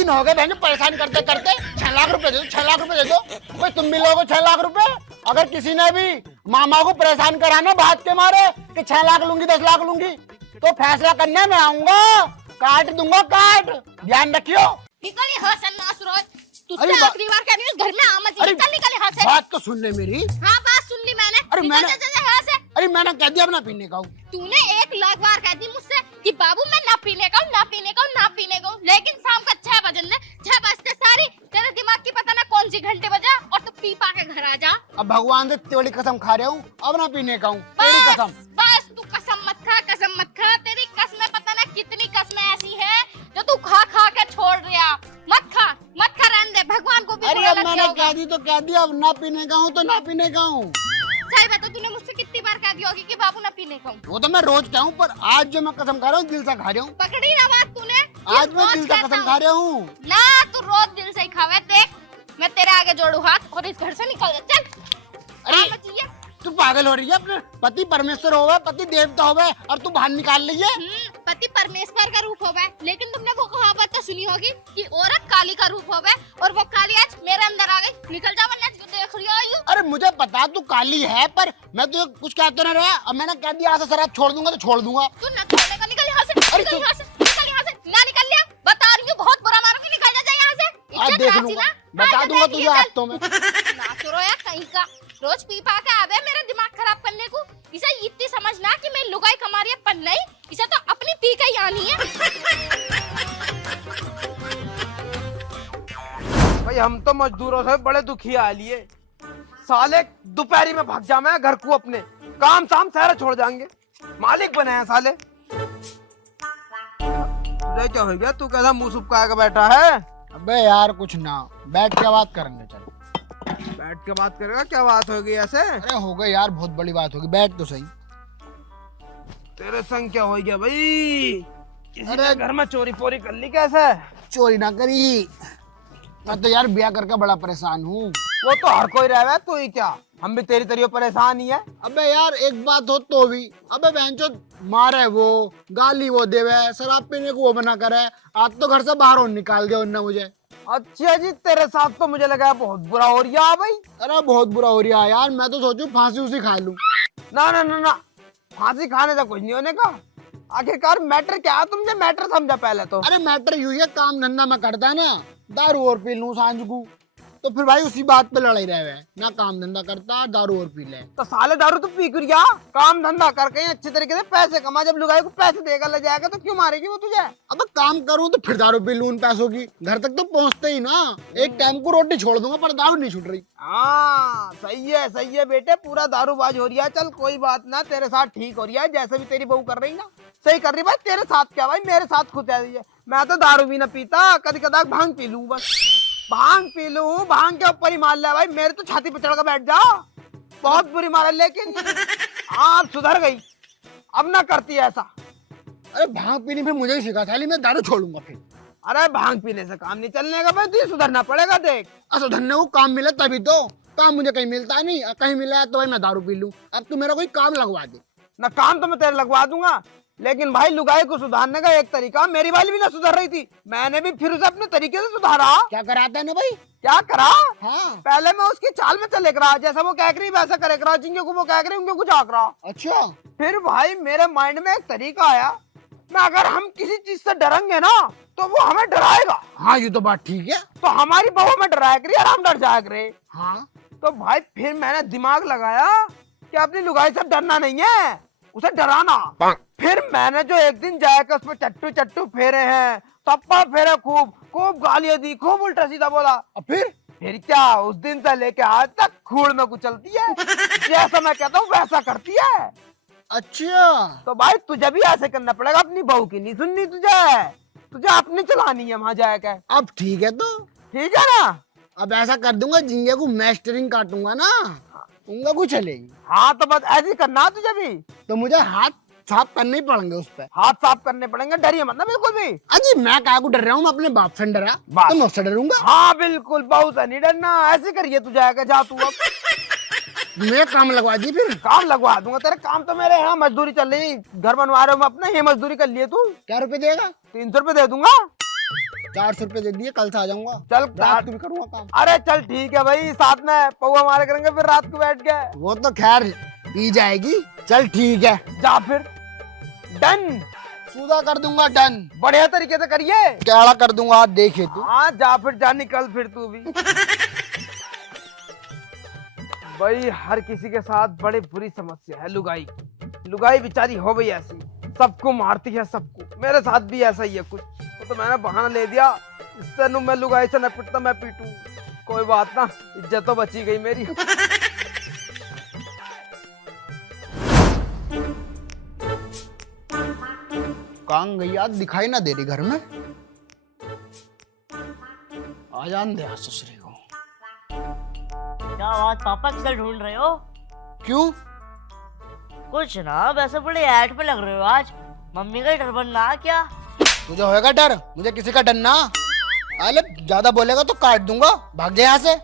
दिन हो गए बहन परेशान करते करते। 6 लाख रुपए दे दो, 6 लाख रुपए दे दो। भाई तुम भी लोगो 6 लाख रुपए। अगर किसी ने भी मामा को परेशान करा ना बात के मारे कि 6 लाख लूंगी 10 लाख लूंगी, तो फैसला करने में आऊंगा, काट दूंगा काट। ध्यान रखियो। निकल यहाँ से नासुरोज। अरे तुझसे आखिरी बार कह रही हूँ, घर में आ मत। निकल यहाँ से। बात तो सुन ले मेरी। हाँ बात सुन ली मैंने। अरे निकल मैंने- जा यहाँ से। अरे मैंने कह दिया अपना पीने का हूँ। तूने 1 लाख बार कह दी मुझसे कि बाबू मैं ना पीने का हूँ, ना पीने का हूँ, ना पीने का हूँ, लेकिन शाम का 6 बजन ने 6 बजते सारी तेरे दिमाग की पता ना कौन सी घंटे बजा और तू पी पा के घर आ जा। अब भगवान से तेरी कसम खा रहा हूँ, अब ना पीने का हूँ, तेरी कसम। बस तू कसम मत खा, कसम मत खा। तेरी कसमें पता ना कितनी कसमें ऐसी है जो तू खा खा के छोड़ दिया। मत खा रहने दे, भगवान को भी अरे बुरा अब लग मैंने गया होगा। कह दी तो कह दिया, अब ना पीने का हूँ तो ना पीने का हूँ। सही बात है, तूने मुझसे कितनी बार कह दिया होगी कि बाबू ना पीने का हूँ। वो तो मैं रोज कहूँ, पर आज जो मैं कसम खा रहा हूँ दिल से खा रहा हूँ। पकड़ी ना बात तूने। आज मैं दिल से कसम खा रहा हूँ। ना तू रोज दिल से ही खावे। देख मैं तेरे आगे जोड़ू हाथ और इस घर से निकल जा। चल। अरे हाँ, बचिए। तू पागल हो रही है। अपने पति परमेश्वर होवे, पति देवता होवे, और तू बाहर निकाल रही है। पति परमेश्वर का रूप होवे, लेकिन तुमने वो कहावत तो सुनी होगी कि औरत काली का रूप होवे, और वो काली आज मेरे अंदर आ गई। निकल जा वरना देख रही हो। अरे मुझे पता तू काली है, पर मैं तो कुछ कहते ना रहा। अब मैंने कह दिया आज से शराब छोड़ दूंगा तो छोड़ दूंगा। तू न छोड़ने का, निकल यहाँ से। अरे निकल तू- यहाँ से, निकल यहाँ से। ना निकल लिया, बता रही हूँ बहुत बुरा मारूंगी। निकल जा यहाँ से। आज इज्जत देख रासी लूंगा, ना। बता आज दूंगा देख तुझे लिया, चल। हाथों में। ना तो रोया कहीं का। रोज पी पा के आवे मेरा दिमाग खराब करने को। इसे इतनी समझना कि मैं लुगाई कमा रही है, पर नहीं, इसे तो अपनी पी का ही आनी है। भाई हम तो मजदूरों से बड़े दुखी आ लिए। साले दोपहरी में भाग जा मैं घर को अपने, काम शाम सारा छोड़ जाएंगे। मालिक बने हैं साले। तुझे क्या हो गया? तू कैसा मुंह सुपका के बैठा है? अबे यार कुछ ना, बैठ के बात करेंगे। चल बैठ के बात करेगा? क्या बात हो गई ऐसे? अरे हो गई यार, बहुत बड़ी बात होगी। बैठ तो सही। तेरे संग क्या हो गया भाई? किसी अरे- ने घर में चोरी पोरी कर ली कैसे? चोरी ना करी। मैं तो यार ब्याह करके बड़ा परेशान हूँ। वो तो हर कोई रह है, तू ही क्या? हम भी तेरी तरियो परेशान ही है। अबे यार एक बात हो तो भी, अबे बहनचोद मारे वो, गाली वो देवे, शराब पीने को वो बना करे। आज तो घर से बाहर और निकाल दिया उन्होंने मुझे। अच्छा जी, तेरे साथ तो मुझे लगा बहुत बुरा हो रहा है भाई। अरे बहुत बुरा हो रहा है यार, मैं तो सोचूं फांसी उसी खा लूं। ना ना ना ना, फांसी खाने का कुछ नहीं होने का। आखिरकार मैटर क्या है? तुमने मैटर समझा पहले तो। अरे मैटर यूं है, काम धंधा में करता है ना, दारू और पी लूं सांझ को, तो फिर भाई उसी बात पे लड़ाई रहे। ना काम धंधा करता, दारू और पी ले। तो साले दारू तो पी कर काम धंधा कर कहीं अच्छे तरीके से पैसे कमा। जब लुगाई को पैसे देगा ले जाएगा तो क्यों मारेगी वो तुझे? अब काम करूं तो फिर दारू पी लूं उन पैसों की, घर तक तो पहुंचते ही ना। एक टाइम को रोटी छोड़ दूंगा पर दारू नहीं छूट रही। हाँ सही है बेटे, पूरा दारूबाज हो रही है। चल कोई बात ना, तेरे साथ ठीक हो रही है। जैसे भी तेरी बहू कर रही ना, सही कर रही भाई। तेरे साथ क्या भाई, मेरे साथ खुद है। मैं तो दारू भी ना पीता, कभी कदा भांग पी लूं बस। भांग पी लूं, भांग के ऊपर ही मार ले भाई। मेरे तो छाती पे चढ़ कर बैठ जा। बहुत बुरी मार है, लेकिन हाँ सुधर गई, अब ना करती ऐसा। अरे भांग पीनी फिर मुझे ही सिखा था, मैं दारू छोड़ूंगा फिर। अरे भांग पीने से काम नहीं चलने का भाई, तुझे सुधरना पड़ेगा। देख अच्छा धन्य को काम मिले तभी तो, काम मुझे कहीं मिलता नहीं। कहीं मिला है तो भाई मैं दारू पी लूं। अब तू मेरा कोई काम लगवा दे। ना, काम तो मैं तेरे लगवा दूंगा, लेकिन भाई लुगाई को सुधारने का एक तरीका। मेरी वाली भी ना सुधर रही थी, मैंने भी फिर उसे अपने तरीके से सुधारा। क्या कराता है ना भाई? क्या करा? हाँ पहले मैं उसकी चाल में चले करा, जैसा वो कह रही वैसा करे करा, जिनके को वो कह रही उनके को जा करा। अच्छा। फिर भाई मेरे माइंड में एक तरीका आया, मैं अगर हम किसी चीज से डरेंगे ना तो वो हमें डराएगा। हाँ ये तो बात ठीक है। तो हमारी बहू हमें डराया करी और हम डर जाया करे। हाँ तो भाई फिर मैंने दिमाग लगाया कि अपनी लुगाई से डरना नहीं है, उसे डराना। फिर मैंने जो एक दिन जाकर उस पर चट्टू चट्टू फेरे हैं, थप्पड़ फेरे, खूब खूब गालियां दी, खूब उल्टा सीधा बोला। अब फिर क्या, उस दिन से लेके आज तक खूड़ में कुचलती है। जैसा मैं कहता हूँ वैसा करती है। अच्छा। तो भाई तुझे भी ऐसे करना पड़ेगा, अपनी बहू की नहीं सुननी तुझे अपनी चलानी है वहां जाकर। अब ठीक है तो, ठीक है ना? अब ऐसा कर दूंगा, झींगे को मैस्टरिंग काटूंगा ना, उनका कुछ चलेगी। हाँ तो बस ऐसे ही करना तुझे भी। तो मुझे हाथ साफ करने ही पड़ेंगे उस पे। हाथ साफ करने पड़ेंगे, डरिए मत ना बिल्कुल भी। अजी मैं क्या को डर रहा हूँ, मैं अपने बाप से डरा बस। तो मैं उससे डरूंगा। हाँ बिल्कुल, बहू से नहीं डरना। ऐसे करिए तू जाएगा, जा तू अब। मेरे काम लगवा दी फिर। काम लगवा दूंगा तेरे। काम तो मेरे यहाँ मजदूरी चल रही, घर बनवा रहे हो मैं अपना, ये मजदूरी कर लिए तू। क्या रुपए देगा? 300 रुपए दे दूंगा। 400 रुपए दे दिए, कल से आ जाऊंगा। चल रात को भी करूंगा काम। अरे चल ठीक है भाई, साथ में पौवा मारे करेंगे फिर रात को बैठ के। वो तो खैर पी जाएगी। चल ठीक है, जा फिर, डन। सूदा कर दूंगा, डन। बढ़िया तरीके से करिए। क्या कर दूंगा, आप देखिए तू। हाँ जा फिर, जा निकल फिर तू भी। भाई हर किसी के साथ बड़ी बुरी समस्या है लुगाई। लुगाई बेचारी हो गई ऐसी, सबको मारती है सबको। मेरे साथ भी ऐसा ही है कुछ। तो मैंने बहाना ले दिया, इससे नु मैं लुगाई से न पिटता मैं पीटूं। कोई बात ना, इज्जत तो बची गई मेरी। कहाँ गई यार, दिखाई ना दे रही घर में। आ जान दे ससुरी को। क्या बात पापा, किधर ढूंढ रहे हो? क्यों? कुछ ना, वैसे बड़े ऐड पे लग रहे हो आज। मम्मी का डर बनना क्या? तुझे होएगा डर, मुझे किसी का डर ना। अरे ज्यादा बोलेगा तो काट दूंगा, भाग जा यहाँ से।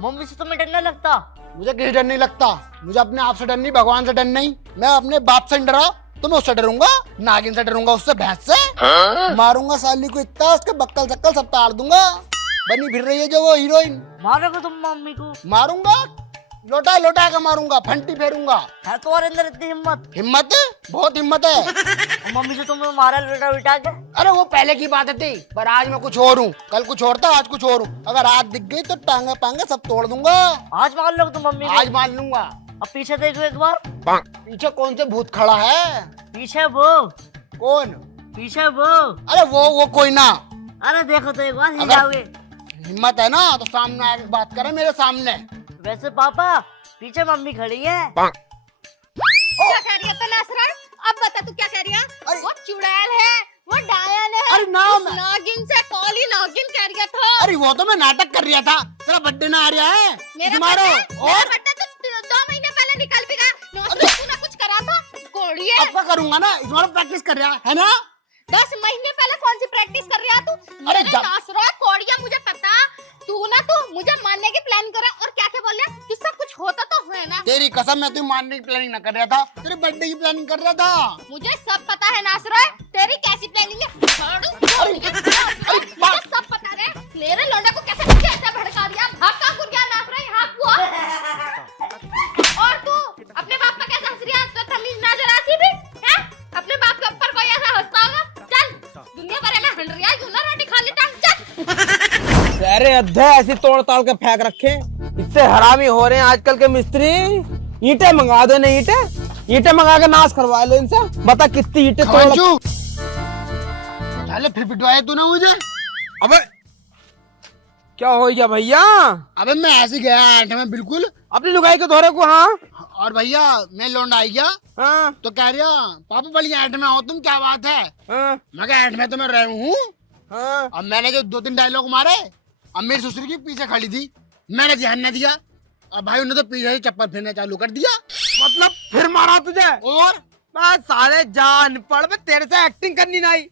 मम्मी से तुम्हें डर नहीं लगता? मुझे किसी डर नहीं लगता। मुझे अपने आप से डर नहीं, भगवान से डर नहीं। मैं अपने बाप से डरा तो मैं उससे डरूंगा, नागिन से डरूंगा, उससे भैंस से। मारूंगा साली को इतना, उसके बक्कल सक्कल सब ताड़ दूंगा। बनी फिर रही है जो वो हीरोइन। मारोगे तुम मम्मी को? मारूंगा, लोटा लोटा के मारूंगा, फंटी फेरूंगा। है तुम्हारे अंदर इतनी हिम्मत? हिम्मत बहुत हिम्मत है। और मम्मी से तुमने मारा लोटा बिटा के? अरे वो पहले की बात थी, पर आज मैं कुछ और हूँ। कल कुछ और था, आज कुछ और हूँ। अगर आज दिख गई तो टांगे पांगे सब तोड़ दूंगा। आज मार लो तुम मम्मी को? आज मान लूंगा। अब पीछे देखो एक बार। पीछे कौन से भूत खड़ा है? पीछे वो। कौन? पीछे वो। अरे वो कोई ना। अरे देखो तो एक बार, हिल अगर- जाओगे। हिम्मत है ना तो सामने आके बात करे मेरे सामने। वैसे पापा, पीछे मम्मी खड़ी है। क्या कह रही है तनासरा? अब बता तू क्या कह रही है? अरे- वो चुड़ैल है, वो डायन है। अरे नाम- उस नागिन से काली नागिन कह रही था। अरे वो तो मैं नाटक कर रहा था। तेरा बर्थडे ना आ रहा है, मेरा मारो। मेरा और बर्थडे तो 2 महीने पहले निकल भी गया। तूने कुछ करा था? कोड़ी है। अब क्या करूंगा ना, इस बार प्रैक्टिस कर रहा है ना। 10 महीने पहले कौन सी प्रैक्टिस कर रहा तू? अरे मेरा जा- नासरा कोड़िया, मुझे पता। तू ना तू मुझे मारने की प्लान कर रहा और क्या क्या बोल रहा? किसका कुछ होता तो है ना। तेरी कसम, मैं तुझे मारने की प्लानिंग ना कर रहा था, तेरे बर्थडे की प्लानिंग कर रहा था। मुझे सब पता है नासरा, तेरी कैसी प्लानिंग है। मुझे सब पता है। मेरे लौंडे को कैसे कैसे भड़का दिया, भाग का गुड़िया नासरा यहाँ हुआ। और तू अपने बाप का कैसा हंस रही है? तो तमीज ना जरा सी भी है? अपने बाप के ऊपर कोई ऐसा हंसता होगा? चल, दुनिया भर में हंड रही है, क्यों ना रोटी खा ले टांग। चल। अरे अद्धे ऐसी तोड़ ताड़ के फेंक रखे, इससे हरामी हो रहे हैं आजकल के मिस्त्री। ईंटें मंगा दो, नहीं ईंटें मंगा के नाश करवा लो इनसे। बता कितनी ईंटें तोड़। खांचू, साले फिर पिटवाया तूने मुझे। अबे क्या हो गया भैया? अबे मैं ऐसे गया ऐंठ में बिल्कुल। अपनी लुगाई के धोरे को। हाँ और भैया मैं लौंडा आई गया हाँ तो कह रहा पापा बड़ी ऐंठ में हो तुम, क्या बात है? हाँ मैं कहा ऐंठ में तो मैं रहा हूँ। हाँ। अब मैंने जो 2-3 डायलॉग मारे, अब मेरी ससुर की पीछे खड़ी थी, मैंने ध्यान न दिया। अब भाई उन्होंने तो पीछे से चप्पल फेरना चालू कर दिया। मतलब फिर मारा तुझे? और मैं सारे जान पड़ में तेरे से एक्टिंग करनी नहीं।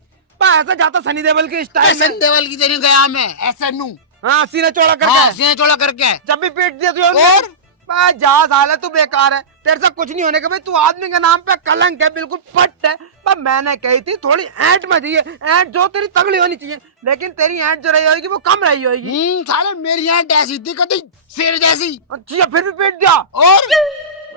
मैं ऐसा जाता सनी देओल के स्टाइल ऐसे में। देवल की तरह गया मैं, ऐसे नू। हाँ सीना चौड़ा करके। हाँ, सीने चौड़ा करके। जब भी पीट दिया तुझे और? मैं जा साला तू बेकार है, तेरे से कुछ नहीं होने का भाई। तू आदमी के नाम पे कलंक है, बिल्कुल पट है। पर मैंने कही थी थोड़ी ऐंठ में दी है, ऐंठ जो तेरी तगड़ी होनी चाहिए, लेकिन तेरी ऐंठ जो रही होगी वो कम रही होगी। साले मेरी ऐंठ ऐसी थी कभी शेर जैसी। अच्छा फिर भी पीट दिया। और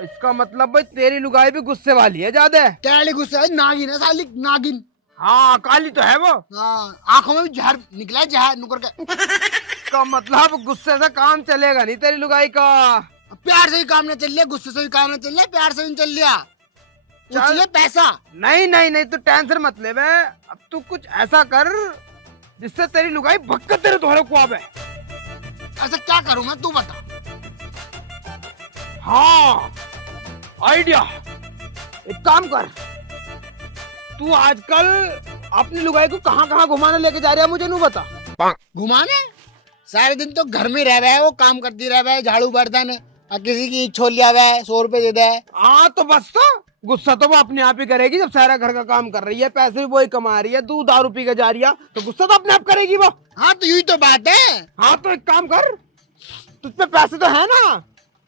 इसका मतलब भाई तेरी लुगाई भी गुस्से वाली है ज्यादा। कैली गुस्सा है, नागिन है साली, नागिन। हाँ काली तो है वो। हाँ, आंखों में भी जहर निकला है, जहर नुकर के। इसका मतलब गुस्से से काम चलेगा नहीं तेरी लुगाई का। प्यार से ही काम न चल लिया, गुस्से से भी काम न चल लिया, प्यार से भी चल लिया। चल। पैसा नहीं नहीं नहीं, तू टेंशन मत ले बे। अब तू कुछ ऐसा कर जिससे तेरी लुगाई भक्कत तेरे दोहरे को आवे। ऐसा क्या करूं मैं, तू बता। हाँ आइडिया, एक काम कर, तू आजकल अपनी लुगाई को कहाँ कहाँ घुमाने लेके जा रहा है मुझे नहीं बता। घुमाने? सारे दिन तो घर में रह रहा है, वो काम करती रह रहा है, झाड़ू बर्तन, और किसी की ईंट छोड़ लिया हुआ है, 100 रुपए दे दे। हाँ तो बस, तो गुस्सा तो वो अपने आप ही करेगी जब सारा घर का काम कर रही है, पैसे भी वही कमा रही है, दूध दारू पी के जा रही है, तो गुस्सा तो अपने आप करेगी वो। हाँ तो यही तो बात है। हाँ तो एक काम कर, तुझ पे पैसे तो है ना,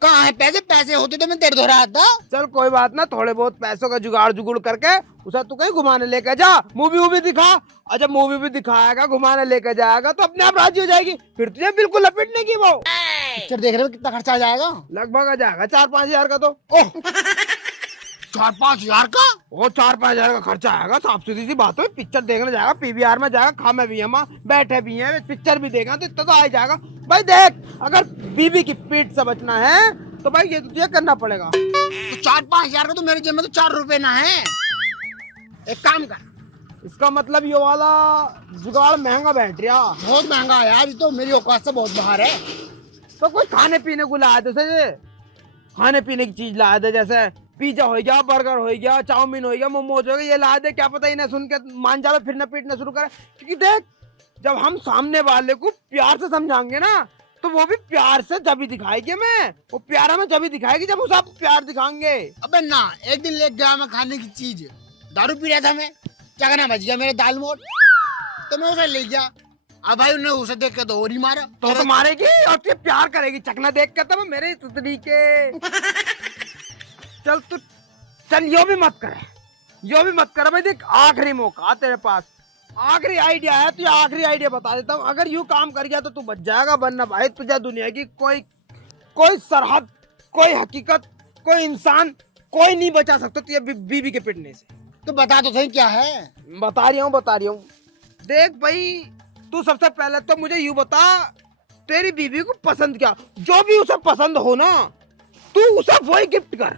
कहाँ है पैसे? पैसे होते तो मैं तेरे धो रहा था। चल कोई बात ना, थोड़े बहुत पैसों का जुगाड़ जुगुड़ करके उसे तू कहीं घुमाने लेके जा, मूवी वूवी दिखा। और जब मूवी भी दिखाएगा, घुमाने लेके जाएगा तो अपने आप राजी हो जाएगी, फिर तुझे बिल्कुल लपेटने की वो। पिक्चर देखने में कितना खर्चा आ जाएगा? लगभग आ जाएगा 4-5 हजार का। तो ओह 4-5 हजार का? वो 4-5 हजार का खर्चा आएगा, साफ सीधी सी बात है। पिक्चर देखने जाएगा, पीवीआर में जाएगा, खामे भी हम बैठे भी हैं, पिक्चर भी देगा तो इतना तो आ ही जाएगा। भाई देख, अगर बीवी की पीठ से बचना है तो भाई ये तो तुझे करना पड़ेगा। तो 4-5 हजार का तो मेरे जेब में तो 4 रुपए ना है। एक काम कर, इसका मतलब ये वाला जुगाड़ महंगा बैठ रहा। बहुत महंगा है यार, ये तो मेरी औकात से बहुत बाहर है। तो कोई खाने पीने को लाया दे, जैसे खाने पीने की चीज लाया दे, जैसे पिज्जा हो गया, बर्गर हो गया, चाउमीन हो गया, मोमोज हो गया, ये लाया दे। क्या पता इन्हें सुन के मान जावे, फिर न पीटना शुरू करे। क्योंकि देख, जब हम सामने वाले को प्यार से समझाएंगे ना, तो वो भी प्यार से जब ही दिखाएगी। हमें वो प्यार हमें जब ही दिखाएगी जब उसे आप प्यार दिखाएंगे। अबे ना, एक दिन ले गया मैं खाने की चीज, दारू पी रहा था मैं, चगना बच गया मेरे दाल मोट, तो मैं उसे ले गया। अब भाई उन्हें उसे देख के तो और ही मारा। तो मारेगी और तुझे प्यार करेगी चकना देख कर। तब मेरे सुतरी के चल तू, चल यो भी मत करे, यो भी मत कर। भाई देख, आखिरी मौका तेरे पास, आखिरी आइडिया है। तुझे आखिरी आइडिया बता देता हूँ, अगर यूं काम कर गया तो तू बच जाएगा, वरना भाई तुझे दुनिया की कोई सरहद, कोई हकीकत, कोई इंसान, कोई नहीं बचा सकता तुझे बीवी के पिटने से। तो बता तो सही क्या है? बता रही हूँ। देख भाई, तू सबसे पहले तो मुझे यूं बता, तेरी बीवी को पसंद क्या? जो भी उसे पसंद हो ना, तू उसे वही गिफ्ट कर।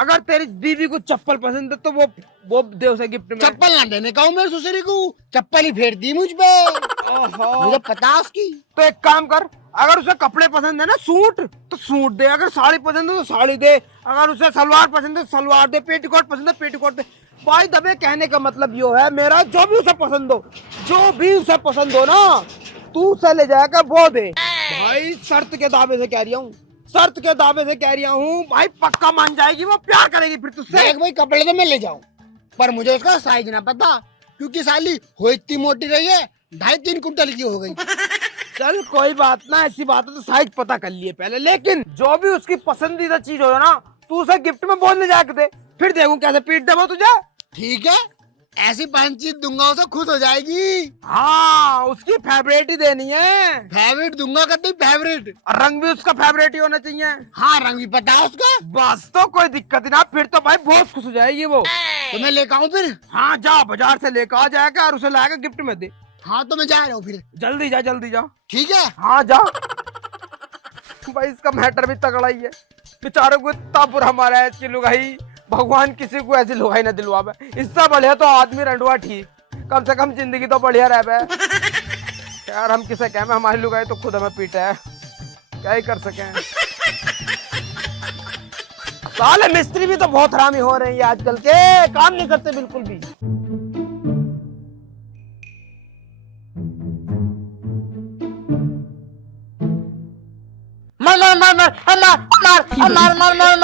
अगर तेरी बीवी को चप्पल पसंद है तो वो दे उसे गिफ्ट में। चप्पल ना देने का हूँ मेरे ससुरी को, चप्पल ही फेर दी मुझ पे। ओहो। मुझे पता उसकी। तो एक काम कर, अगर उसे कपड़े पसंद है ना, सूट, तो सूट दे। अगर साड़ी पसंद है तो साड़ी दे। अगर उसे सलवार पसंद है तो सलवार दे। पेटीकोट पसंद है पेटीकोट दे। भाई दबे, कहने का मतलब यो है मेरा, जो भी उसे पसंद हो, जो भी उसे पसंद हो ना, तू उसे ले जाएगा वो दे। भाई शर्त के दावे से कह रही हूँ, शर्त के दावे से कह रहा हूँ भाई, पक्का मान जाएगी, वो प्यार करेगी फिर तुझसे। देख भाई, कपड़े तो मैं ले जाऊं, पर मुझे उसका साइज ना पता, क्योंकि साली हो इतनी मोटी रही है, 2.5-3 कुंटल की हो गई। चल कोई बात ना, ऐसी बात है तो साइज पता कर लिए पहले। लेकिन जो भी उसकी पसंदीदा चीज हो ना, तू उसे गिफ्ट में बोल ले जाके दे, फिर देखूं कैसे पीट दे वो तुझे। ठीक है, ऐसी 5 चीज दूंगा, उसे खुश हो जाएगी। हाँ, उसकी फेवरेट ही देनी है। फेवरेट दूंगा, कभी फेवरेट। और रंग भी उसका फेवरेट ही होना चाहिए। हाँ, रंग भी पता है उसका। बस तो कोई दिक्कत ही ना, फिर तो भाई बहुत खुश हो जाएगी वो। तो मैं लेकर आऊं फिर? हाँ, जा बाजार से लेकर आ जाएगा और उसे लाएगा गिफ्ट में दे। हाँ, तो मैं जा रहा हूँ फिर। जल्दी जा। ठीक है। हाँ जा। भाई इसका मैटर भी तगड़ा ही है, बेचारों को इतना बुरा मारा है इसकी लुगाई। भगवान किसी को ऐसी लुगाई ना दिलवावे। इससे बढ़िया तो आदमी रंडुआ ठीक, कम से कम जिंदगी तो बढ़िया रहे। यार हम किसे कहें, हमारी लुगाई तो खुद हमें पीटा है, क्या ही कर सके। साले मिस्त्री भी तो बहुत हरामी हो रहे हैं आजकल के, काम नहीं करते बिल्कुल भी।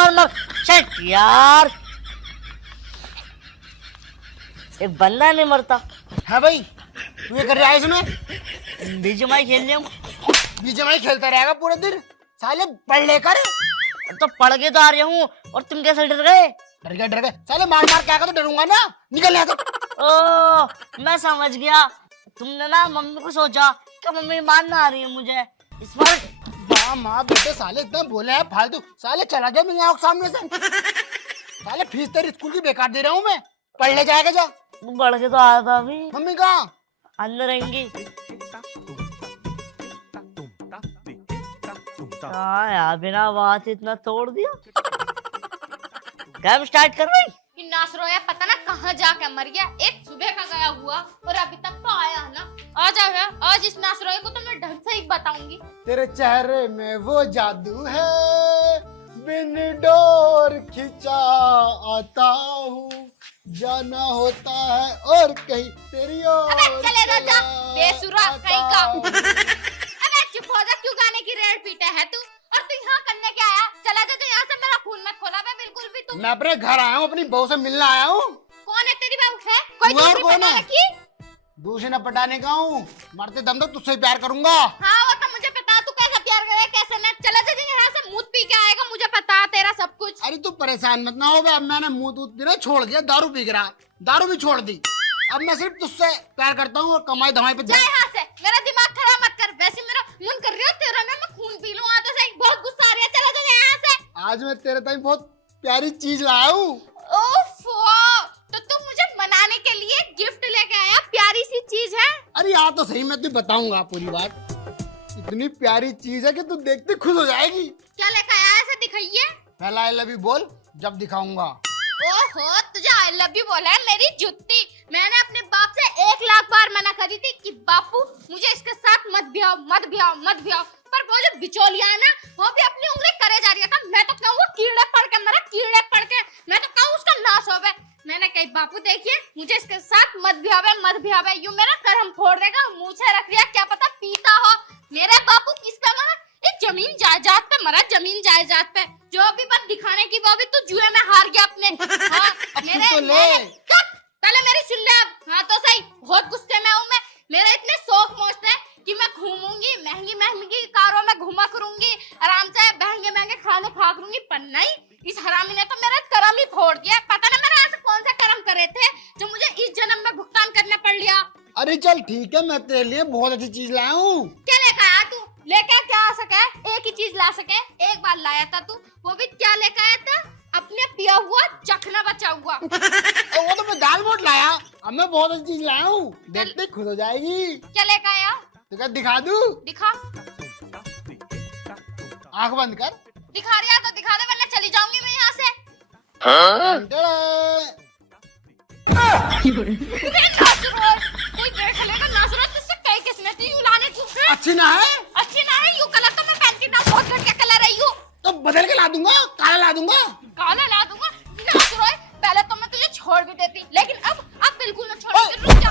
मार। शिट यार, एक बंदा नहीं मरता। है भाई, तू ये कर रहा है इसमें? बीजीएमआई खेल रहा हूँ। बीजीएमआई खेलता रहेगा पूरे दिन? साले पढ़ लेकर। तो पढ़ के तो आ रहा हूँ, और तुम कैसे डर गए? डर गए साले, मार क्या कर, तो डरूंगा ना, निकल यहाँ से। ओ, मैं समझ गया, तुमने ना मम्मी को सोचा कि मम्मी मारना आ रही है मुझे, इस बार। माँ बेटे साले इतना बोले हैं फालतू, साले चला गया मेरी आँख सामने से। साले फीस तेरी स्कूल की बेकार दे रहा हूँ मैं, पढ़ ले जाएगा जा। तुम बढ़ के तो आया था अभी। मम्मी कहाँ? अंदर रहेंगी। हाँ यार, बिना बात इतना तोड़ दिया। गेम स्टार्ट कर भाई। कि नासरोया पता ना कहाँ जाके मर गया, एक सुबह का गया हुआ और अभी तक तो आया है ना। आ जाओ यार, आज इस नासरोया को तो मैं ढंग से ही बताऊंगी। तेरे चेहरे में वो जादू है, बिन डोर खिंचा आता हूँ, जाना होता है और कहीं तेरी ओर। अबे चले जा, बेसुरा कहीं का। अबे चुप हो जा, क्यों गाने की रेड पीटे है तू? और तू यहाँ करने क्या आया? चला जा, तो यहाँ से मेरा खून मत खोला बे, बिल्कुल भी। तू? मैं अपने घर आया हूँ, अपनी बहू से मिलने आया हूँ। कौन है तेरी बहू? है कोई दूसरी पटा रखी? दूसरी न पटाने का हूँ, मरते दम तक तुझसे प्यार करूंगा। हाँ वो तो मुझे पता, तू कैसा प्यार करे कैसे नहीं। चला जा यहाँ से, मुँह पी के आएगा, मुझे अरे तू परेशान मत ना हो बे, अब मैंने मुंह दूध पीना छोड़ दिया, दारू पी रहा, दारू भी छोड़ दी। अब मैं सिर्फ तुझसे प्यार करता हूँ और कमाई धमाई पे जा यहाँ से, मेरा दिमाग खराब मत कर। वैसे मेरा मन कर रहा है तेरा ना मैं खून पी लूं। आते से बहुत गुस्सा आ रहा है, चला जा यहाँ से। आज मैं तेरे ताई बहुत प्यारी चीज लाया हूँ। ओफो, तो तुम मुझे मनाने के लिए गिफ्ट लेके आया? प्यारी सी चीज है। अरे यहाँ तो सही, मैं तुझे बताऊंगा पूरी बात। इतनी प्यारी चीज है कि तू देखते खुश हो जाएगी। क्या लेके आया ऐसे दिखाइए। पहला आई लव यू बोल, जब दिखाऊंगा। ओहो, तुझे आई लव यू बोला है? मेरी जुत्ती, मैंने अपने बाप से 1 लाख बार मना करी थी कि बापू मुझे इसके साथ मत ब्याओ, मत ब्याओ, मत ब्याओ। पर वो जो बिचौलिया है ना, वो भी अपनी उंगली करे जा रही था। मैं तो कहूँ वो कीड़े पड़ के मरा, कीड़े पड़ के। मैं तो कहूँ उसका नाश हो गए। मैंने कही बापू देखिए मुझे इसके साथ मत ब्यावे, मत ब्यावे। यूं मेरा करम फोड़ देगा, मुँह से रख दिया, क्या पता पीता हो। मेरे बापू किस पे मरा? जमीन जायदाद पे मरा, जमीन जायदाद पे। जो भी बात दिखाने की वो भी तू जुए में हार गया अपने। हाँ, पहले मेरी सुन ले अब। हाँ तो सही, बहुत गुस्से में हूँ मैं। मेरे इतने शौक मौज है कि मैं घूमूंगी, महंगी महंगी कारों में घुमा करूंगी, आराम से महंगे महंगे खाने खा करूंगी। पर नहीं, इस हरामी ने तो मेरा करम ही फोड़ दिया। पता ना मेरे ऐसे कौन से कर्म करे थे जो मुझे इस जन्म में भुगतान करना पड़ लिया। अरे चल ठीक है, मैं तेरे लिए बहुत अच्छी चीज लाया हूँ। क्या लेकर आया तू? लेकर क्या आ सके? एक ही चीज ला सके। एक बार लाया था तू, वो भी क्या लेकर आया था? अपने पिया हुआ चखना बचा हुआ। वो तो मैं दाल मोट लाया। अब मैं बहुत अच्छी चीज लाया हूँ, देखते खुश हो जाएगी। क्या लेकर आया? तो क्या दिखा दूँ? दिखा। आंख बंद कर। दिखा रहा तो दिखा दे, वरना चली जाऊंगी मैं यहाँ से। कोई देख लेगा नासुरत, तुझसे कई किस्में थी यूं लाने तू। अच्छी ना है? अच्छी ना है, यूं कलर तो मैं पहनती ना, बहुत घटिया कलर है यूं। तो बदल के ला दूंगा, काला ला दूंगा। काला ला दूंगा नासुरत। पहले तो मैं तुझे छोड़ भी देती, लेकिन अब बिल्कुल न छोड़ूंगी। रुक जा।